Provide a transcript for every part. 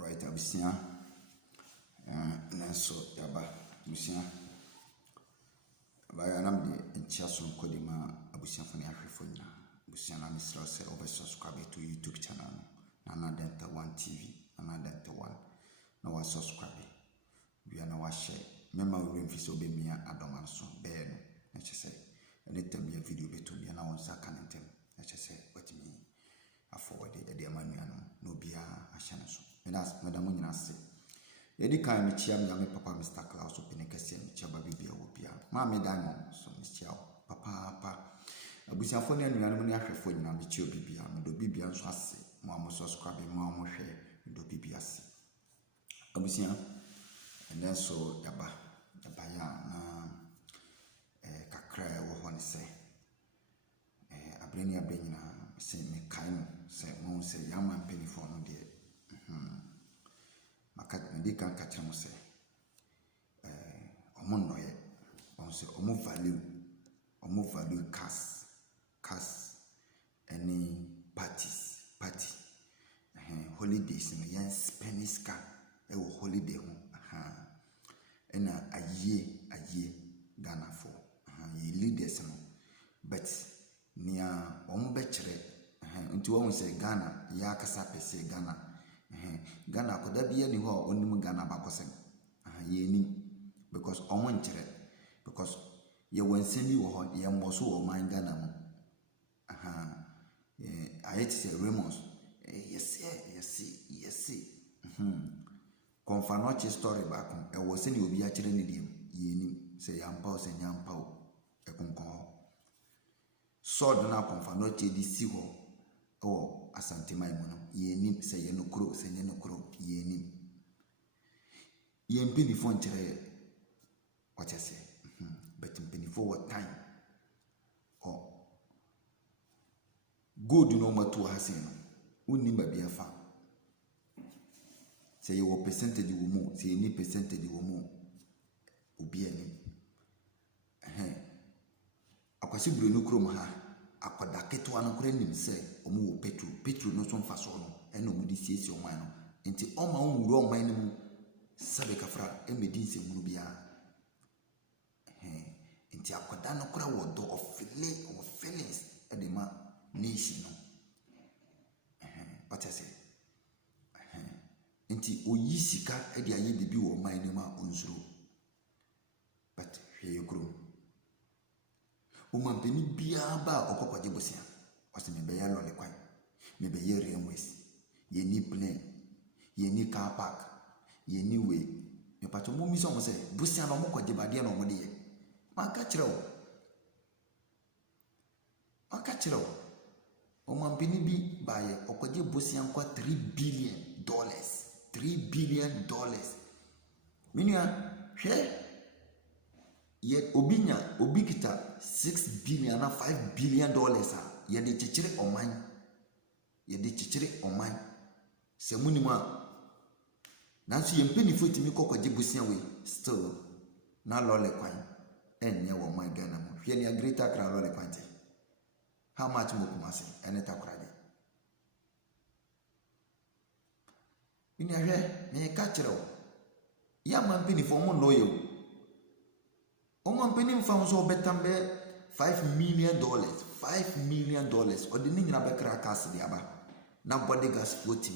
Right, abusia nanso yaba abusia ba anam de ntia so nkodi ma abusia fo ne ahwefo nyina abusia na misra se obe subscribe to YouTube channel no Nana Denta 1 TV Nana Denta 1 na wa subscribe bia na wa share mema we mfisi obe mia adoma so be no na chese anytime ya video beto bia na won saka nentem na chese watimi afọwọde ede amanuano no bia ahye no so madam nyina se yedi kan me chia me papa Mr. Klaus Openekese me chia ba bibia wo bia ma me dan so me chia papa abusiafo ne anuano ne ahwefo nyina me chia bibia me do bibia nso ase mo am subscribe mo am hwe me do bibia ase abusia ene so yaba ya na kakra wo ho ne se abreni nyina se me kai no se mo se yama penifo no de maka ndi kan ka kyerɛ mo se omo noye on se omo value cars any party holidays no yen Spanish car e wo holiday ho ena aye Ghana for ye leaders no but nia omo be kyerɛ nti wo se Ghana ya kasa pese Ghana koda bia ni ho onim Ghana bakosem ye ni because omo nkyerɛ because ye wansemi wo ho ye mmoso wo man Ghana mu ayet se Ramos yes konfanoche story back e wo se ni obi a kyerɛ ne diem ye ni se yampa o se nyampa o e konkon sword na konfanoche di si ho o asante mai mu no ye nim se ye no kro se nye no kro ye nim ye mpini fo nkyere what you say but mpini fo what time o good no matu hase no unni ba bia fa se ye wo percentage wo mu se ye ni percentage wo mu obi ani akwasi buru no kro mu ha akoda keto no kra nim se omo wo petro no so mfa so no ena omo di siesie oman no enti oma onwuru oman no mu sabe kafra emedi nse mu bia enti akoda no kra wo do of feelings e de ma nation no what I say enti oyi sika e de aye bibi wo oman no ma onzuro but hwe kro umampeni bia ba okokwaje bosia wase me be ya lole kwan me be ye railways ye ni plane ye ni car park ye ni way me pato mo mi so mo se bosia no mo kwaje bade no mo de ye maka kire umampeni bi ba ye okwaje bosia kwa $3 billion minua hwe ye obi kita $6 billion na $5 billion ye de chichire oman se munima nanso ye mpeni fotimi kokwaje busia we still na lole kwan enye wo man Ghana mu hwe ne Greater Accra lole kwan te how much mo kumase ene takrade ini ahwe ne ka kire ya man mpeni fo mo no ye Omo mpeni mfa so betambe $5 million odi ni nyina be kra kas de aba na bodyguards 40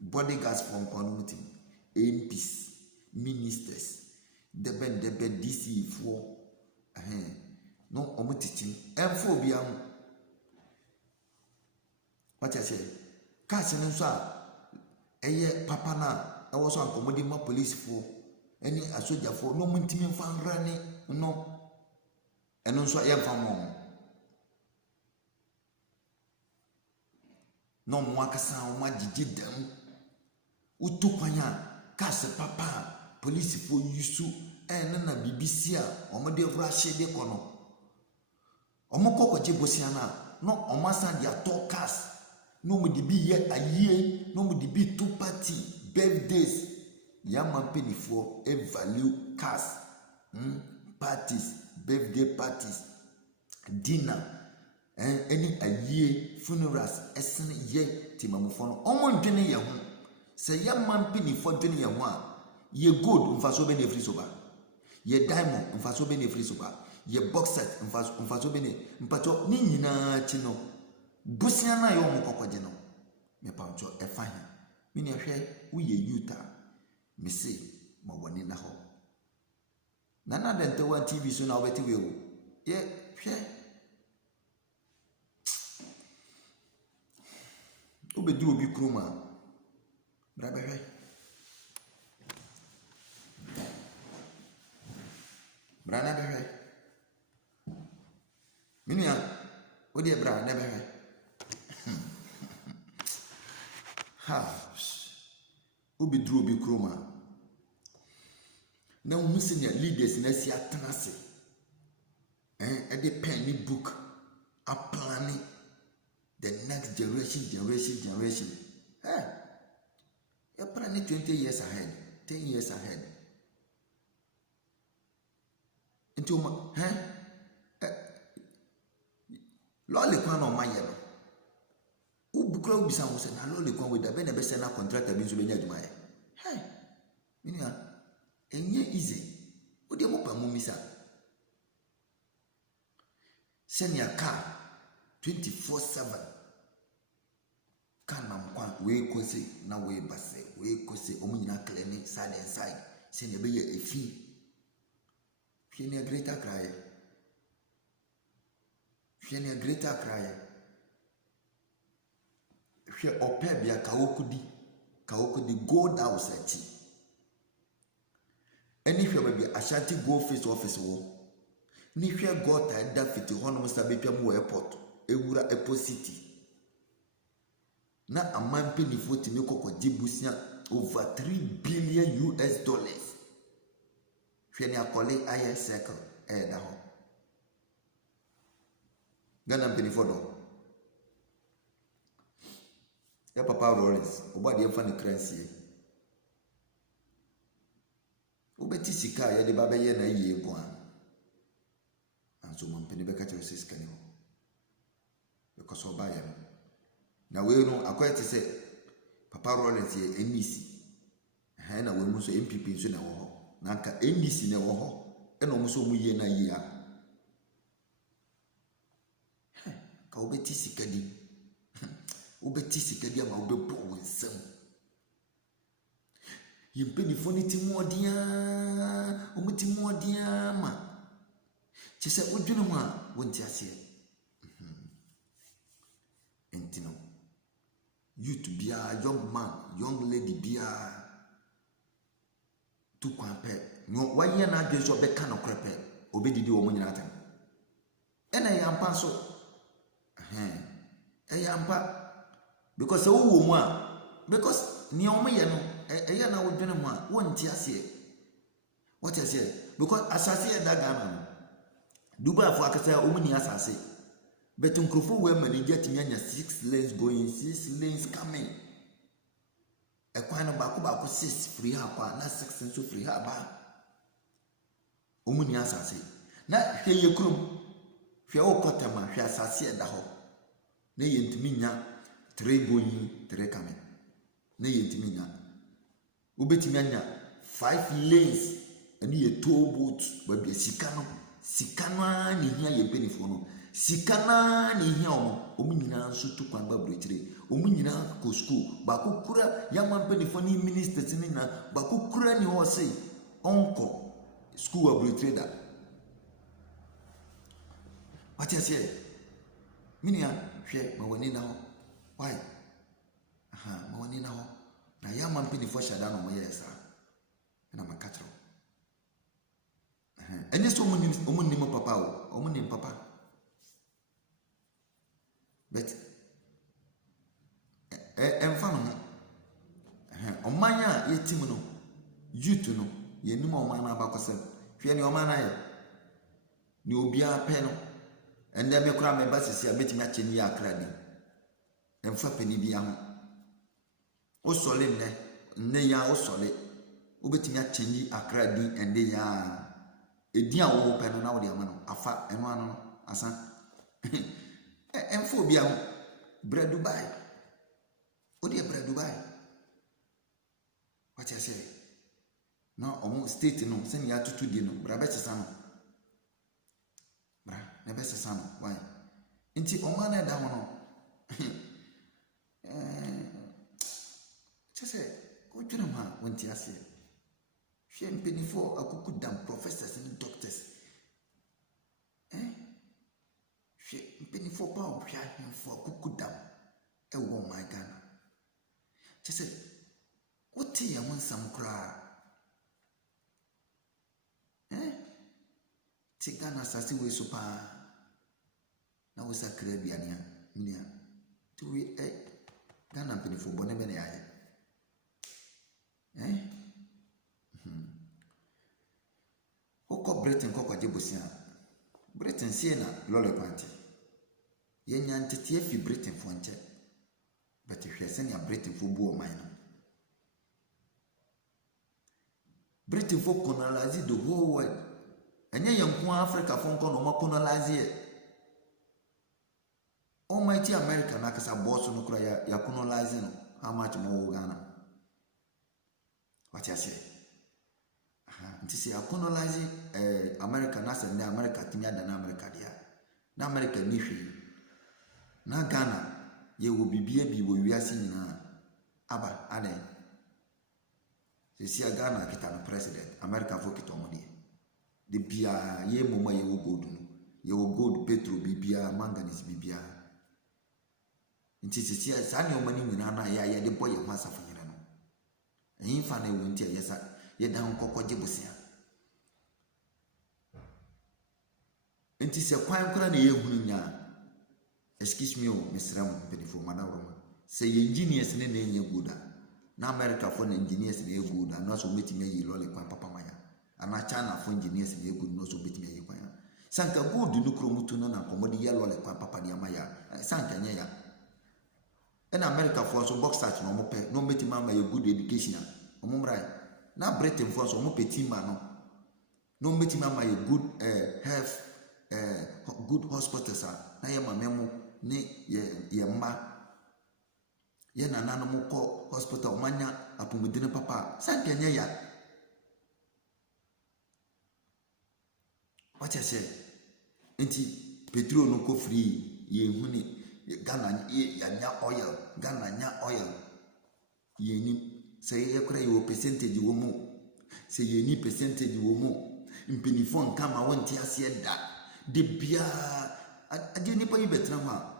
bodyguards from community MPs ministers deben DC for no omo teaching emfo bia ho what I say kas ne so a eye papa na e wo so ankomodi ma police for any asoja for no mintimi mfa nrane no eno nso ye mfa mo no mo akasa o ma gigidam utukwanya kase papa police for yusu na BBC a o mo de vrashe de kono o mo kokwaje bosia na no o ma san dia talkers no mo de bi ye ayie no mo de bi two party birthdays Yaman penny for a value cars, parties, birthday parties, dinner, any a year funerals esen ye timamufo no omo ndwene ye ho se ye man pinifo dwene ye ho a ye gold mfaso be na free soba ye diamond mfaso be na free soba ye box set mfaso be ne mpacho ni nyina chi no busia na ye omo kokode no me pacho e fa he me ne hwe wo ye yuta me se ma woni na ho Nana Dente One TV so na obeti we wo ye hwe obedu obi kroma bra behwe bra na behwe minia odi bra na behwe ha obedu obi kroma na hu senior leaders na si atanase e dey pen ni book a planning the next generation you're planning 20 years ahead 10 years ahead into lolly kwan no maye no ubukra ubisa wo se na lolly kwan we da be na be se na contractor bi so be nya adwuma ye minia enye easy odi mo pa mo misa senior car 24/7 kan nam kwa we kosi na we base we kosi omunyina clinic side and side senior be ye efi fienia greater cry hwe ope bia kawokudi gold house ati eni hwe baby Ashanti go face office wo ni hwe gota da fiti hono musta betwam wo airport ewura airport city na amampe ni foti me kokko jibusia over $3 billion hwe ni akole aye circle da ho Ghana mpeni fodo ya papa Rollins oba de mfa ne kransie ubeti sika ya de baba ye na yie ko anso mpeni beka tero sika ni ho because oba ya na we no akwete se papa Rollins ye NDC na we mu so MPP nso na wo ho na nka NDC na wo ho na omo so mu yie na yie a ka ubeti sikadi ama ubebo wonsam yimpeni foni timodia omutimodia ma chese odwene mu a wonti ase entino youth bia young man young lady bia tu kwape no waye na adwe so beka no krepe obedidi wo munyina atam ena yampa so yampa because wo mu a because ni o me ye no eya na wo dwene mu a wonti ase what I say because asase da Ghana no Dubai for akasa o mu ni asase but nkrofo we manage atimi anya 6 lanes going 6 lanes coming ekwan no bako 6 free hapa na 6 nso free hapa o mu ni asase na hweye krum hwe o kotama hwe asase da ho na yentimi nya 3 going 3 coming na yentimi nya obetimi anya 5 lanes ani ye toll boat ba bia sikana ni hia ye benefo no sikana ni hia omo nyina nso tu kwan ba brochire omo nyina ko school ba kokura yama benefo ni ministers ni na ba kokura ni ho sei onko school wa brochire da what I say minia hwe ma woni na ho why ma woni na ho na yama benefo shada no mo yesa na makatro enye so omunni mo papa o omunni papa but emfa no omanya yetim no youth no yenim omana abakosem hwe ne omana ye ni obia pe no ende me kura me basisi abetimi acheni ya akradi emfa peni bia ho o sole ne ya o sole obetimi acheni akradi ende ya edi a wo pe no na wo de ama no afa eno ano asa Emfo bia ho bra Dubai. Odi bra Dubai. What you say? No, omo state no, send ya tutu di no, bra be chesa no. Bra, na be chesa no. Why? Nti omo na da ho no. Chese, o twere ma wonti ase. Hwe mpenifo akuku dam professors and doctors. Hwe mpenifo pa o hwa hemfo akuku dam. Ewo my Ghana. Chese, wote ya wonsam kra. Ti Ghana sasi we so pa. Na wo sakra biane a, mnia. To we Ghana mpenifo bone be na yaye. Oko Britain koko jebusia. Britain sie na lole kwanti. Yenya ntete afi Britain fo nche. But hwe se na Britain fo bu o man no. Britain fo colonize the whole world. Enye yanku Africa fo nko no ma colonize e. Almighty America na kasa boss no kura ya colonize no. How much more Ghana? What you say? Nti se colonize America na se na America timia da na America dia. Na America ni hwe. Na Ghana ye wo bibie bi wo wiase nyina aba ade. Se sia Ghana kita no president, America fo kita omode. De bia ye moma ye wo gold no. Ye wo gold, petrol bibia, manganese bibia. Nti se sia sa ne omani nyina na ya de boye ho asafo nyina no. Eyin fa na ewo nti yesa ye dan kokkoje bosia. Nti se kwan kora na ye hunu nya. Excuse me, Mr. Benefo Madawroma. Say engineers ne na good. Na America for engineers na good and no so meti me yi lole kwan papa maya. Ana China for engineers na good no so meti me yi kwan. Sanka good no kromutu no na komodi ye lole kwan papa dia maya. Sanka nya ya. En America for so box search no mo pe no meti mama ye good education. Omo mrai. Na Britain for so mo peti ma no. No meti mama ye good health good hospitals na ye mamemo ni ye mma ye nanano mo ko hospital manya apumudine papa sanke nya ya. What you say? Enti petrol no ko free ye huni Ghana ya nya oil, Ghana nya oil ye ni say ye kura yo percentage wo mo say ye ni percentage wo mo mpinifon kama wonti ase da de bia ade nipa yi betra ho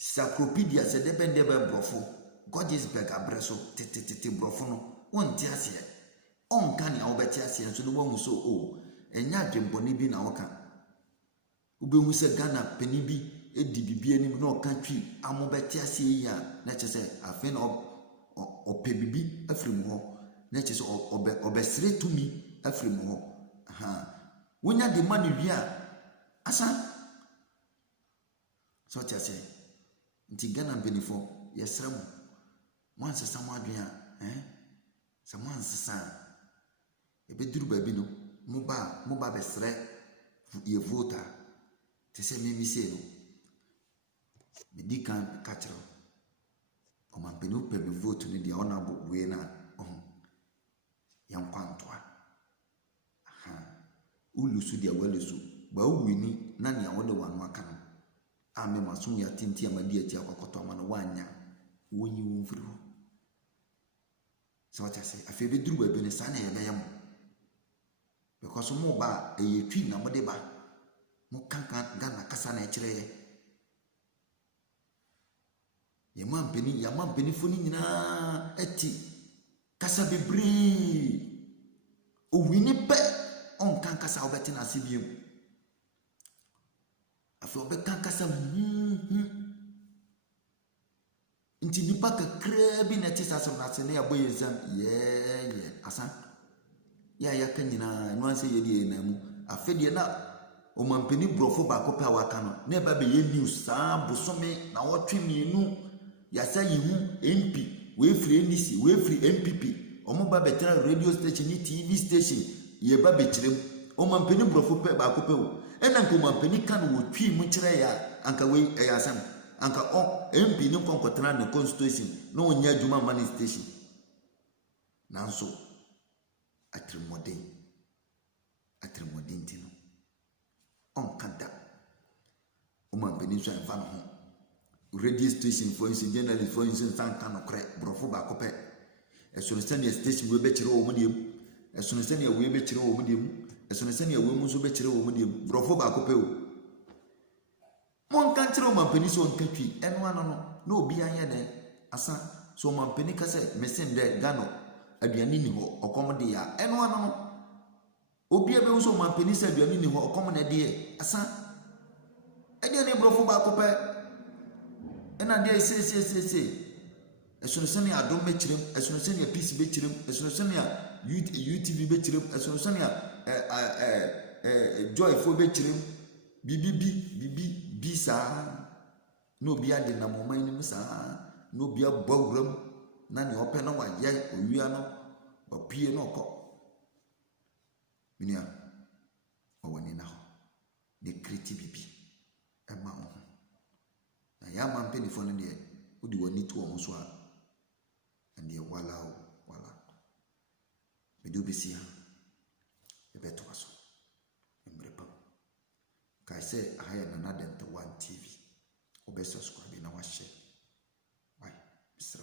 Encyclopedia se depende be brofo Godisberg abreso tete brofo no wonti ase onka ne awobeti ase nso no wahu so enya adwemboni bi na woka ubehu se Ghana pani bi edi bibia nim na oka twi amobeti ase ya na chese afi na ope bibi afrim ho na chese obesre tumi afrim ho wonya de mani wi a asa so tia say nti Ghana benefo yesra mu wansesa mu adwen a sa wansesa ebeduru ba bi no mu ba besre ye voter te se mi se no medikan katro o man penu pe mi vote ni dia ona bo we na yan kwantoa ulusu dia walusu ba uwini na ne awode wanu aka no ame maso ya tinti amadi ati akokoto ama no wanya wonyi wonfiri ho so what I say afi be duru ba bi ne sana ye be yam because mo ba ye twi na mo de ba mo kankan Ghana kasa na kire ye mampeni foni nyina eti kasa bebre owini pe on kan kasa obeti na sibiem afi obekan kasa nti nipa kakra bi na tisa so na se na yaboye exam ye asa ya kan nyina no anse ye die na mu afi de na o mampeni brofo ba ko pa waka no na ba be ye news sa bosome na wotwe mienu ya sa yihu MP we free NDC we free MPP omo ba betra radio station ni TV station ye ba betrem Omampeni brofo pe ba ko pe o. Ena nko omampeni kan wo twi mu kire ya anka we ya asam. Anka MP ni konkotena ne constitution no onya adwuma mani station. Nanso atremodin tino. Onkada. Omampeni so enfa no. Radio station for instance, journalist for instance, Santano Crack, Brofo Bacope, as soon as send a station will bet your medium, as soon as send a way bet your medium, as soon as send a woman's bet your medium, Brofo Bacope. Mon country, my peninsula country, and one no be there, asa, so my penica said, Messin de Gano, Adrianini or Commodia, and one Obia also my peninsula, Adrianini or common idea, asa, Adian Brofo Bacope. And I dare say, as soon as any I don't match him, as soon as any piece betch him, as soon as any UTV betch him, as soon as any joyful betch him, BB, sir, no be added no more my no be a bogram, none open no one yet, or you are no, or peer no cop. Minia, or one in now, the creative BB, and my own. Ya man penny for the would you need to almost one and the wala. We do be see a better was in Brepa. Kai say I am another than one TV or best subscribe in our share. Why, Mr.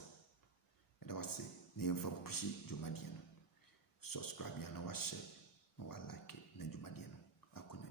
And I was say, name from Pushy Jumadiano. Subscribe in our share. No, I like it, Nejumadiano. I couldn't.